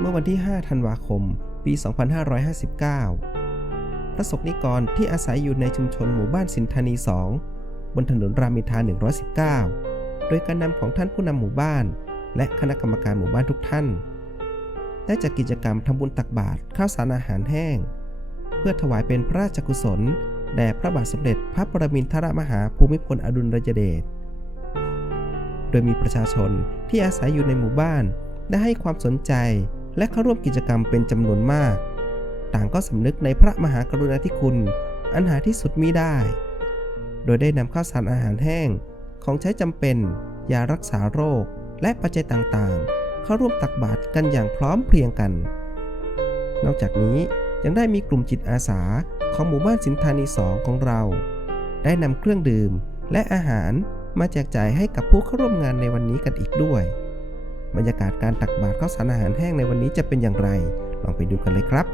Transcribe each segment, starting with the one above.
เมื่อวันที่ 5 ธันวาคม ปี 2559 ระสงฆ์นิกรที่อาศัยอยู่ในชุมชนหมู่บ้านสินธานี 2 บนถนนรามอินทรา119 โดยการนำของท่านผู้นำหมู่บ้าน และคณะกรรมการหมู่บ้านทุกท่าน ได้จัดกิจกรรมทำบุญตักบาตรข้าวสารอาหารแห้ง เพื่อถวายเป็นพระราชกุศลแด่พระบาทสมเด็จพระปรมินทรมหาภูมิพลอดุลยเดช โดยมีประชาชนที่อาศัยอยู่ในหมู่บ้านได้ให้ความสนใจและเข้าร่วมกิจกรรมเป็นจำนวนมาก ต่างก็สำนึกในพระมหากรุณาธิคุณ อันหาที่สุดมิได้ โดยได้นำข้าวสารอาหารแห้ง ของใช้จำเป็น ยารักษาโรค และปัจจัยต่างๆ เข้าร่วมตักบาตรกันอย่างพร้อมเพรียงกัน นอกจากนี้ยังได้มีกลุ่มจิตอาสาของหมู่บ้านสินธานีสองของเรา ได้นำเครื่องดื่มและอาหารมาแจกจ่ายให้กับผู้เข้าร่วมงานในวันนี้กันอีกด้วย บรรยากาศการตักบาตรข้าวสารอาหารแห้งในวันนี้จะเป็นอย่างไร ลองไปดูกันเลยครับ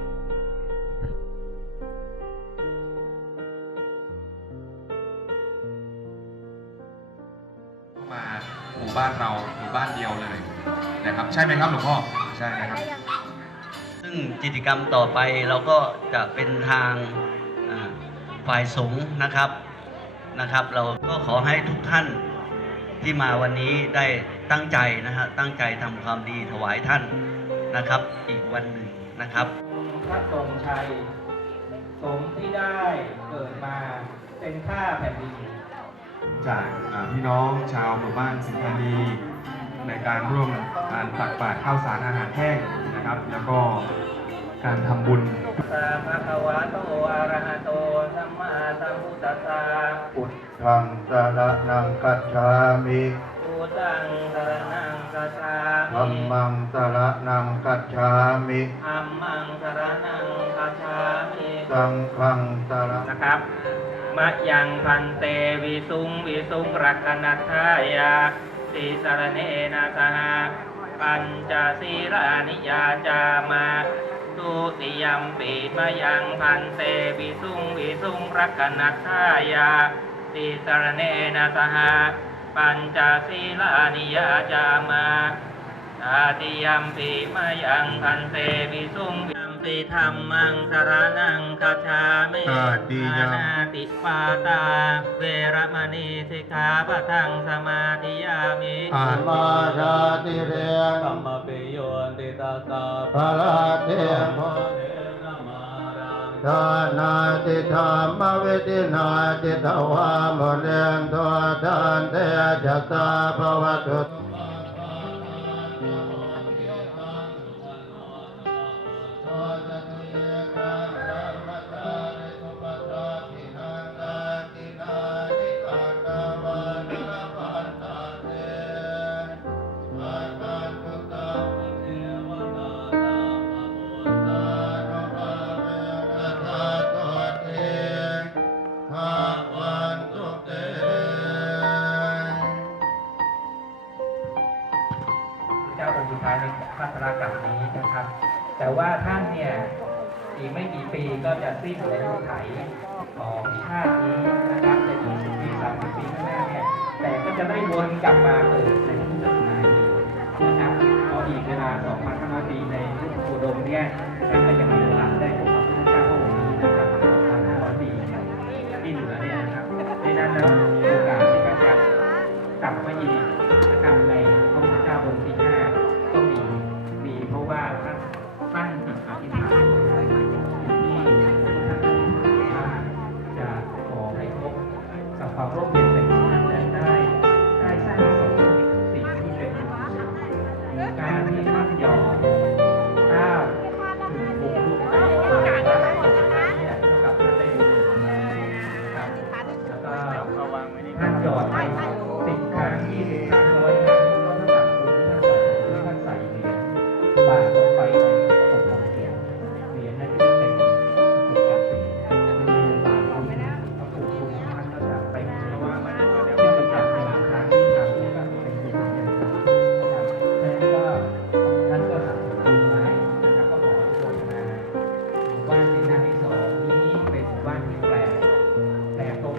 หมู่บ้านเราหมู่บ้านเดียวเลยนะครับใช่ไหมครับหลวงพ่อใช่นะครับ ซึ่งกิจกรรมต่อไปเราก็จะเป็นทางฝ่ายสงฆ์นะครับนะครับ เราก็ขอให้ทุกท่านที่มาวันนี้ได้ตั้งใจนะฮะตั้งใจทำความดีถวายท่านนะครับ อีกวันหนึ่งนะครับพระทรงชัยสมที่ได้เกิดมาเป็นข้าแผ่นดิน จากอ่าพี่น้องชาวหมู่บ้านสิงห์นีในการร่วมการตักบาตรข้าวสารอาหารแห้งนะครับ แล้วก็การทำบุญสัมภะคะวะโตอะระหะโตสัมมาสัมพุทธัสสะพุทธังสรนังกัจฉามิพุทธังสรณังกัจฉาธัมมิมังสรนังกัจฉามิธัมมังสรณังกัจฉามิ สังฆังสรนะครับ มะยังพันเตวิสุงวิสุงรักนัทธายาสีสารเนนะสหปัญจศีรานิยาจามาตุติยมปีมะยังพันเตวิสุงวิสุงรักนัทธายาสีสารเนนะสหปัญจศีรานิยาจามาตาติยัมปีมายังพันเตวิสุงยัม ปีธรรมังสารนังคาชามิตาติยัมปานาติปาตา เวรมณีสิกขาปะทังสมาธิยามิอามาชาติเรธรรงมปิโยนติตาสาพระราเทมเทนะมารังทานาติธรรมเวทินาติทวามเรงทวทานเตจัตตาภวตุ จะสิ้นอายุไขของชาตินี้นะครับในอีกสิบปีสามสิบปีข้างหน้าเนี่ยแต่ก็จะได้วนกลับมาเกิดในพุทธศาสนาอีกนะครับพออีกเวลา2,500ปีในยุคอุดมเนี่ยท่านก็จะมีโอกได้พบกับพระพุทธเจ้าพระองค์นี้นะครับ2,500ปีที่เหลือเนี่ยนะครับดังนั้นแล้วโอกาสที่ท่านจะกลับมาอีก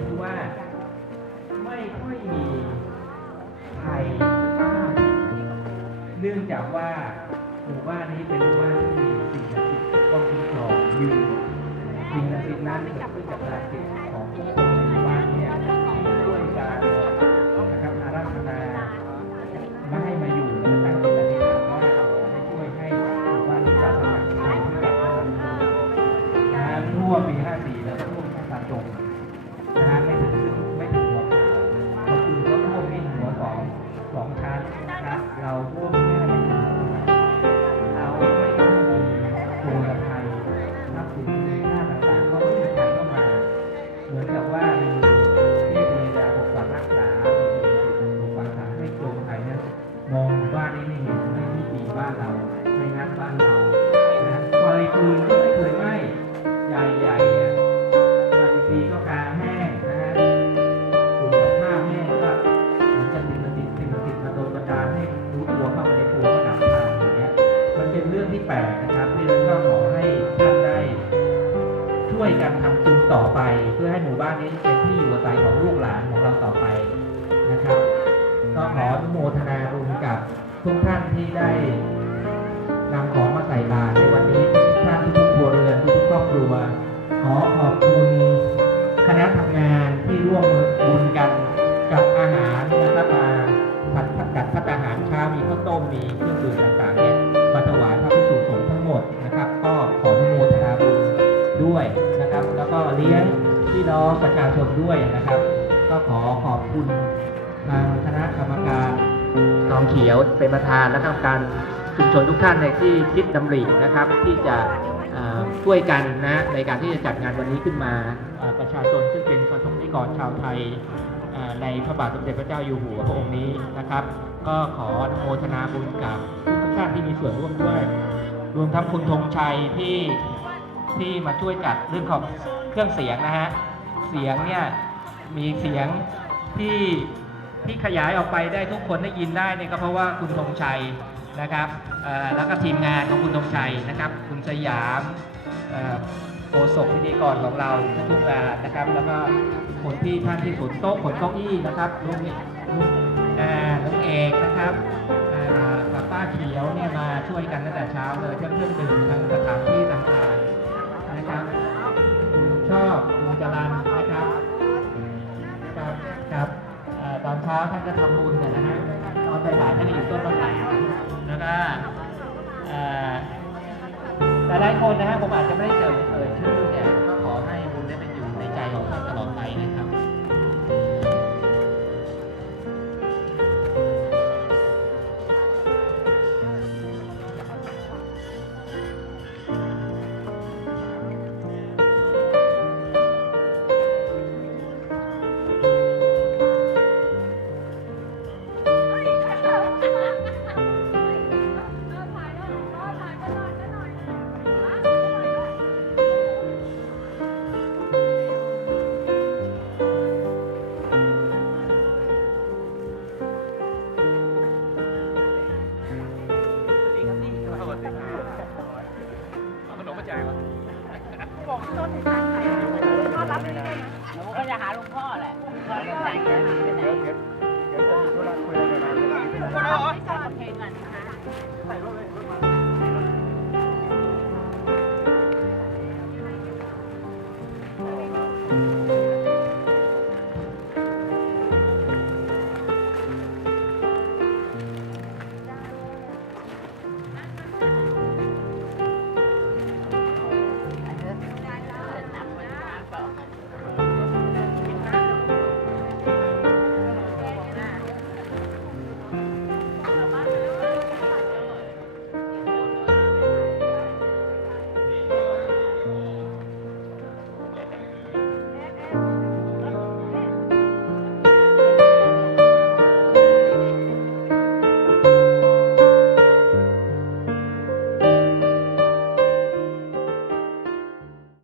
คือว่าไม่ค่อยมีใครเนื่องจากว่าหมู่บ้านนี้เป็นหมู่บ้านที่มีสิ่งศักดิ์สิทธิ์ป้องกันของอยู่สิ่งศักดิ์สิทธิ์นั้นเกิดขึ้นจากพลังจิตของผู้คน เป็นที่ของลูกหลานของเราต่อไปนะครับ ก็ขออนุโมทนาบุญกับทุกท่านที่ได้นำของมาใส่บาตรในวันนี้ทุกท่านทุกครัวเรือนทุกครอบครัว ขอขอบคุณคณะทำงานที่ร่วมบุญกันกับอาหารนะครับมาผัดผัดกัดพัดอาหารเช้ามีข้าวต้มมีเครื่องดื่ม ประชาชนด้วยนะครับ ก็ขอขอบคุณทางคณะกรรมการทองเขียวเป็นประธานและกรรมการชุมชนทุกท่านในที่คิดดำรินะครับ ที่จะช่วยกันนะในการที่จะจัดงานวันนี้ขึ้นมาประชาชนซึ่งเป็นประสบนิกรชาวไทยในพระบาทสมเด็จพระเจ้าอยู่หัวพระองค์นี้นะครับ ก็ขออนุโมทนาบุญกับทุกท่านที่มีส่วนร่วมด้วย รวมทั้งคุณธงชัยที่ที่มาช่วยจัดเรื่องของเครื่องเสียงนะฮะ เสียงเนี่ยมีเสียงที่ที่ขยายออกไปได้ทุกคนได้ยินได้เนี่ยก็เพราะว่าคุณธงชัยนะครับแล้วก็ทีมงานของคุณธงชัยนะครับ คุณสยามเอ่อโฆษกพิธีกรของเราทุกงานนะครับ แล้วก็คนที่ท่านที่ขนโต๊ะขนเก้าอี้นะครับลุงลุงเอ่อลุงเอกนะครับกับป้าเขียวเนี่ยมาช่วยกันตั้งแต่เช้าเลยเรื่องเครื่องดื่มทางสถานที่ต่างๆนะครับชอบ ลันนะครับ ครับ ครับตอนเช้าท่านก็ทำบุญเนี่ยนะฮะ เดี๋ยวจะมีธุระคุยกันนั้นะคะ